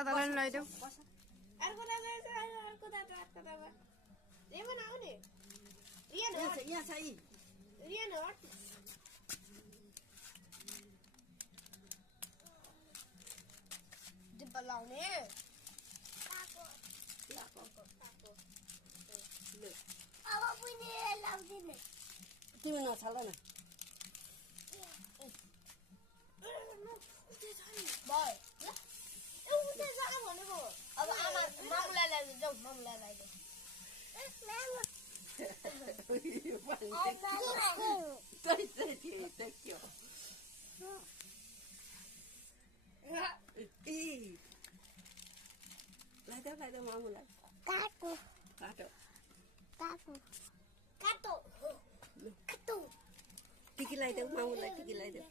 दादालाई नि लगाइदेऊ अर्को दादा अर्को दादा ये बनाऊ नि रियन यहाँ छ यी रियन हट डिब्बा लाउने अब पनि लाउँदिन तिमी नछाल न भाइ उतै जान भनेको अब आमा मामुलाई ल्याइदिनु जाऊ मामुलाई ल्याइदिनु लगाइदेऊ मामुलाई काटो काटो काटो काटो काटो टिकी लगाइदेऊ मामुलाई टिकी लगाइदेऊ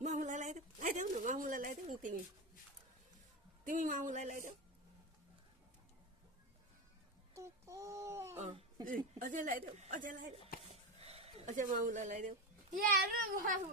मामुलाई लगाइदेऊ न मामुलाई लगाइदेऊ न तिमी मामुलाई लगाइदेऊ अझै लगाइदेऊ अझै मामुलाई लगाइदेऊ यार मामु